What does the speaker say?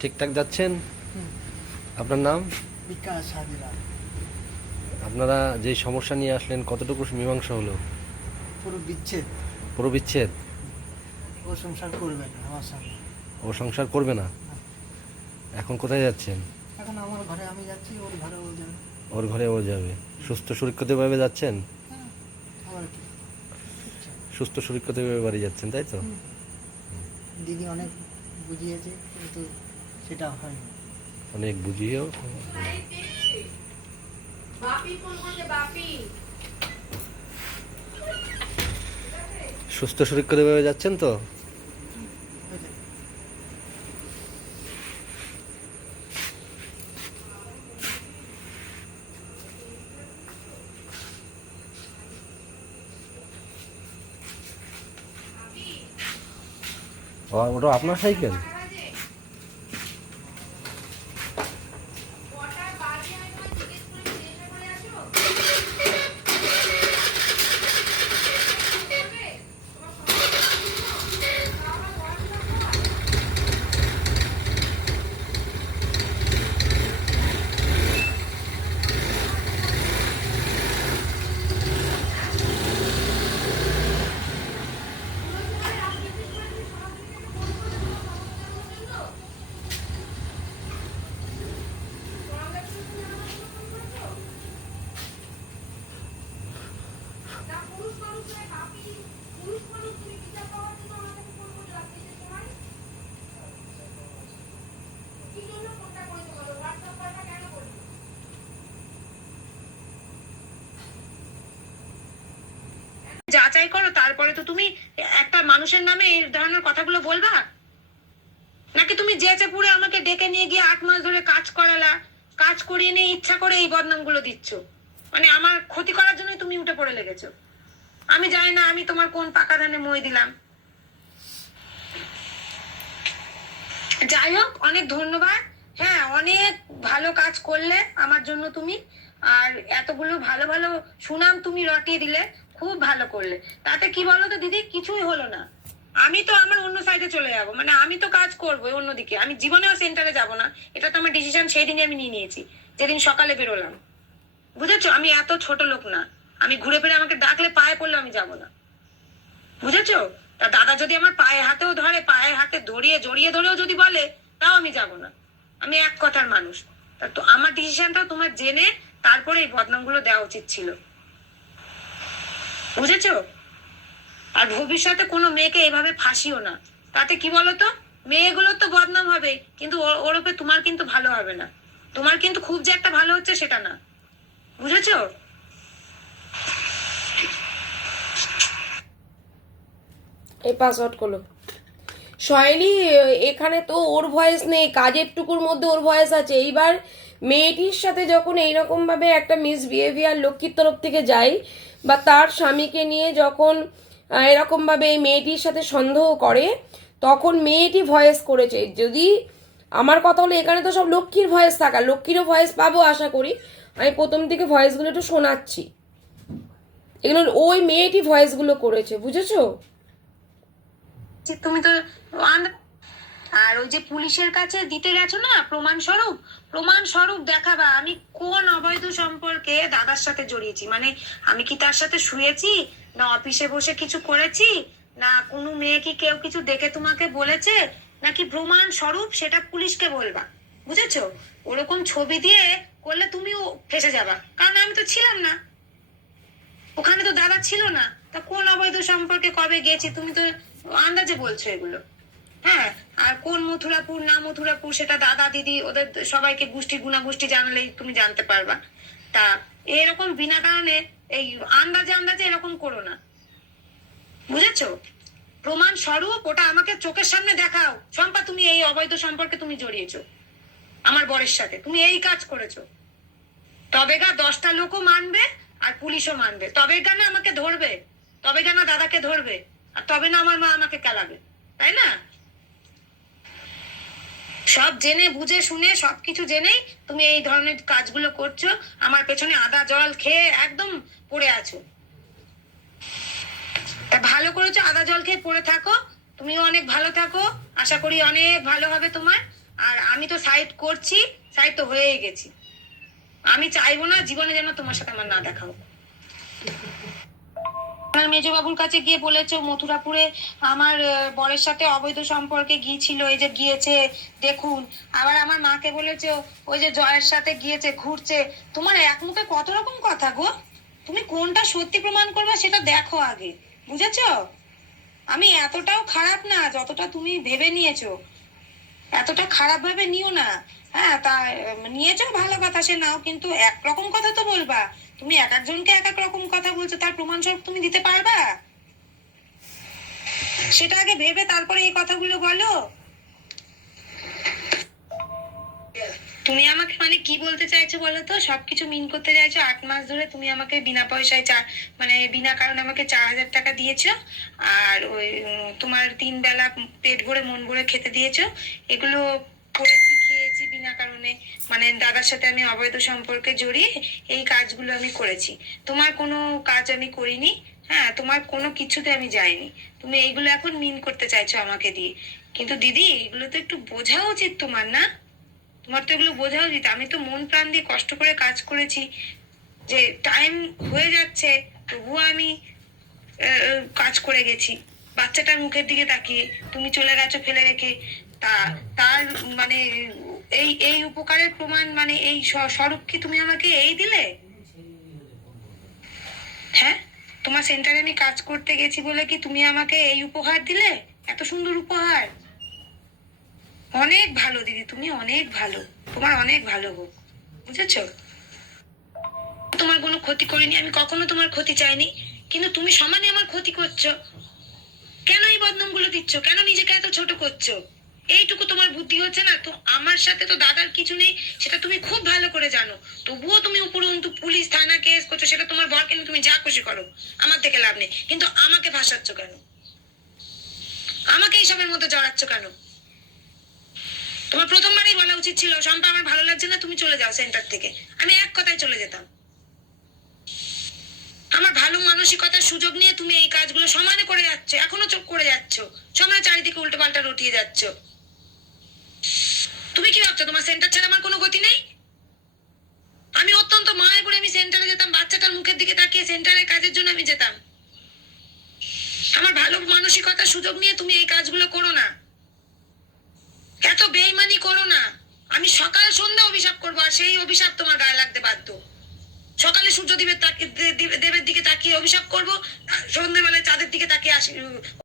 ঠিকঠাক যাচ্ছেন? আপনার নাম? বিকাশ হাজরা। আপনারা যে সমস্যা নিয়ে আসলেন কতটুকু মীমাংসা হলো? পুরো বিচ্ছেদ। পুরো বিচ্ছেদ? ও সংসার করবে না আমার ও সংসার করবে না? এখন কোথায় যাচ্ছেন? এখন আমার ঘরে আমি যাচ্ছি ওর ঘরে ও যাবে। ওর ঘরে ও যাবে। সুস্থ সুরক্ষিতভাবে যাচ্ছেন? হ্যাঁ, সুস্থ সুরক্ষিতভাবে বাড়ি যাচ্ছেন তাই তো? দিদি অনেক বুঝিয়েছে কিন্তু সেটা হয়নি অনেক বুঝিয়েও। সুস্থ সুরক্ষিতভাবে যাচ্ছেন তো? ওটা আপনার সাইকেল কটার বাজে আমি তোমায় জিজ্ঞেস করে জিজ্ঞাসা করে আছো করবে? না পুরুষ মানুষ নয় বাপি পুরুষ মানুষ তুমি বিচার পাওয়ার জন্য আমাকে ফোন করে রাত্রিতে সময় কি জন্য ফোনটা করেছ বলো হোয়াটসঅ্যাপ কলটা কেন করছ যাচাই করো, তারপরে তো তুমি একটা মানুষের নামে এই ধরনের কথাগুলো বলবা? নাকি তুমি যেচে পুরে আমাকে ডেকে নিয়ে গিয়ে আট মাস ধরে কাজ করালা, কাজ করিয়ে নিয়ে ইচ্ছা করে এই বদনামগুলো দিচ্ছ? মানে আমার ক্ষতি করার জন্য তুমি উঠে পড়ে লেগেছো। আমি জানি না আমি তোমার কোন পাকা ধানে মই দিলাম। যাই হোক, অনেক ধন্যবাদ। হ্যাঁ অনেক ভালো কাজ করলে আমার জন্য তুমি। আর এতগুলো ভালো ভালো সুনাম তুমি রটিয়ে দিলে। খুব ভালো করলে। তাতে কি বলো তো দিদি? কিছুই হলো না। আমি তো আমার অন্য সাইডে চলে যাব। মানে আমি তো কাজ করব অন্যদিকে। আমি জীবনেও সেন্টারে যাব না। এটা তো আমার ডিসিশন সেই দিনই আমি নিয়ে নিয়েছি। যেদিন সকালে বেরোলাম। বুঝেছ? আমি এত ছোট লোক না। আমি ঘুরে ফিরে আমাকে ডাকলে পায়ে পড়লে আমি যাব না। বুঝেছ? তা দাদা যদি আমার পায়ে হাতেও ধরে, পায়ে হাতে ধরিয়ে, জড়িয়ে ধরেও যদি বলে, তাও আমি যাব না। আমি এক কথার মানুষ। তা তো আমার ডিসিশনটা তোমার জেনে তারপরে এই বদনামগুলো দেওয়া উচিত ছিল। বুঝেছ? আর ভবিষ্যতে কোনো মেয়েকে এভাবে ফাঁসিও না। তাতে কি বলতো? মেয়েগুলো তো বদনাম হবে, কিন্তু ওর- উপরে তোমার কিন্তু ভালো হবে না। তোমার কিন্তু খুব যে একটা ভালো হচ্ছে সেটা না। বুঝেছ? এই পাসওয়ার্ড করল। এখানে তো ওর ভয়েস নেই, কাজের টুকুর মধ্যে ওর ভয়েস আছে। এইবার মেয়েটির সাথে যখন এইরকম ভাবে একটা মিস বিহেভিয়ার লক্ষ্মীর তরফ থেকে যায় বা তার স্বামীকে নিয়ে যখন এরকমভাবে এই মেয়েটির সাথে সন্দেহ করে, তখন মেয়েটি ভয়েস করেছে, যদি আমার কথা হলো এখানে তো সব লক্ষ্মীর ভয়েস থাকা, লক্ষ্মীরও ভয়েস পাবো আশা করি। আমি প্রথম থেকে ভয়েসগুলো একটু শোনাচ্ছি। এগুলো ওই মেয়েটি ভয়েসগুলো করেছে, বুঝেছ? তুমি তো আর ওই যে পুলিশের কাছে দিতে গেছো না, প্রমাণ স্বরূপ? প্রমাণ স্বরূপ দেখাবা। আমি কোন অবৈধ সম্পর্কে দাদার সাথে জড়িয়েছি? মানে আমি কি তার সাথে শুয়েছি? না অফিসে বসে কিছু করেছি? না কোনো মেয়ে কি কেউ কিছু দেখে তোমাকে বলেছে? নাকি প্রমাণ স্বরূপ সেটা পুলিশকে বলবা? বুঝেছ? ওরকম ছবি দিয়ে করলে তুমিও ফেসে যাবা। কারণ আমি তো ছিলাম না। ওখানে তো দাদা ছিল না। তা কোন অবৈধ সম্পর্কে কবে গেছি? তুমি তো আন্দাজে বলছো এগুলো। হ্যাঁ আর কোন মথুরাপুর, না মথুরাপুর, সেটা দাদা, দিদি, ওদের সবাইকে গোষ্ঠী, গুণাগোষ্ঠী জানালেই তুমি জানতে পারবা। তা এরকম বিনা কারণে এই আন্দাজে আন্দাজে এরকম করো না। বুঝেছ? প্রমাণ স্বরূপ, ওটা আমাকে চোখের সামনে দেখাও। শম্পা, তুমি এই অবৈধ সম্পর্কে তুমি জড়িয়েছো। আমার বরের সাথে। তুমি এই কাজ করেছ। তবে গা দশটা লোকও মানবে আর পুলিশও মানবে। তবে গা না আমাকে ধরবে। তবে গা না দাদাকে ধরবে। আর তবে না আমার মা আমাকে কেলাবে। তাই না? সব জেনে, বুঝে, শুনে, সবকিছু জেনেই তুমি এই ধরনের কাজগুলো করছ। আমার পেছনে আদা জল খেয়ে একদম পড়ে আছো। তা ভালো করেছ, আদা জল খেয়ে পড়ে থাকো। তুমিও অনেক ভালো থাকো। আশা করি অনেক ভালো হবে তোমার। আর আমি তো সাইড করছি সাইড তো হয়েই গেছি। আমি চাইব না জীবনে যেন তোমার সাথে আমার না দেখা হোক। আমার মেজো বাবুর কাছে গিয়ে বলেছ, মথুরাপুরে আমার বরের সাথে অবৈধ সম্পর্কে গিয়েছিল, এই যে গিয়েছে, দেখুন। আবার আমার মাকে বলেছ, ওই যে জয়ের সাথে গিয়েছে, ঘুরছে। তোমার এক মুখে কত রকম কথা গো? তুমি কোনটা সত্যি প্রমাণ করবে সেটা দেখো আগে, বুঝেছ? আমি এতটাও খারাপ না, যতটা তুমি ভেবে নিয়েছো। এতটা খারাপ ভাবে নিও না। হ্যাঁ তা, নিয়েছো ভালো কথা, সে নাও, কিন্তু একরকম কথা তো বলবা। তুমি এক একজনকে এক এক রকম কথা বলছো, তার প্রমাণ স্বরূপ তুমি দিতে পারবা? সেটা আগে ভেবে তারপরে এই কথাগুলো বলো। তুমি আমাকে মানে কি বলতে চাইছো বলো তো? সবকিছু মিন করতে চাইছো, আট মাস ধরে তুমি আমাকে বিনা পয়সায় চা মানে বিনা কারণে আমাকে চার হাজার টাকা দিয়েছ, আর ওই তোমার তিন বেলা পেট ভরে মন ভরে খেতে দিয়েছ। এগুলো করেছি খেয়েছি বিনা কারণে? মানে দাদার সাথে আমি অবৈধ সম্পর্কে জড়িয়ে এই কাজগুলো আমি করেছি। তোমার কোনো কাজ আমি করিনি হ্যাঁ তোমার কোনো কিছুতে আমি যাইনি। তুমি এইগুলো এখন মিন করতে চাইছো আমাকে দিয়ে। কিন্তু দিদি, এগুলো তো একটু বোঝা উচিত তোমার, না? তোমার তো এগুলো বোঝা উচিত। আমি তো মন প্রাণ দিয়ে কষ্ট করে কাজ করেছি যে টাইম হয়ে যাচ্ছে, তবুও আমি কাজ করে গেছি। বাচ্চাটার মুখের দিকে তাকিয়ে, তুমি চলে গেছো ফেলে রেখে। তা, তার মানে এই এই উপকারের প্রমাণ মানে এই স্বরূপ কি তুমি আমাকে এই দিলে? হ্যাঁ? তোমার সেন্টারে আমি কাজ করতে গেছি বলে কি তুমি আমাকে এই উপহার দিলে? এত সুন্দর উপহার। অনেক ভালো, দিদি, তুমি অনেক ভালো। তোমার অনেক ভালো হোক। বুঝেছ? তোমার কোনো ক্ষতি করিনি, আমি কখনো তোমার ক্ষতি চাইনি। কিন্তু তুমি সমানে আমার ক্ষতি করছ। কেন এই বদনামগুলো দিচ্ছ? কেন নিজেকে এত ছোট করছ? এইটুকু তোমার বুদ্ধি হচ্ছে না? তো আমার সাথে তো দাদার কিছু নেই, সেটা তুমি খুব ভালো করে জানো। তবুও তুমি উপরন্তু পুলিশ থানা কেস করছ, সেটা তোমার বরকে তুমি যা খুশি করো, আমার থেকে লাভ নেই। কিন্তু আমাকে ফাঁসাচ্ছ কেন? আমাকে এইসবের মধ্যে জড়াচ্ছ কেন? তোমার প্রথমবারই বলা উচিত ছিল, শম্পা, আমার ভালো লাগছে না, তুমি চলে যাও সেন্টার থেকে। আমি এক কথায় চলে যেতাম। আমার ভালো মানসিকতার সুযোগ নিয়ে তুমি এই কাজগুলো সমানে করে যাচ্ছ, এখনও চোখ করে যাচ্ছ। সমানে চারিদিকে উল্টো পাল্টা রটিয়ে যাচ্ছ। তুমি কি ভাবছ? তোমার সেন্টার ছাড়া আমার কোনো গতি নেই? আমি অত্যন্ত মায়ের পরে আমি সেন্টারে যেতাম, বাচ্চাটার মুখের দিকে তাকিয়ে সেন্টারের কাজের জন্য আমি যেতাম। আমার ভালো মানসিকতার সুযোগ নিয়ে তুমি এই কাজগুলো করো না। এত বেইমানি করো না। আমি সকাল সন্ধ্যা অভিশাপ করব আর সেই অভিশাপ তোমার গায়ে লাগতে বাধ্য। সকালে সূর্য দেবের দেবের দিকে তাকিয়ে অভিশাপ করব সন্ধ্যেবেলায় চাঁদের দিকে তাকিয়ে আসি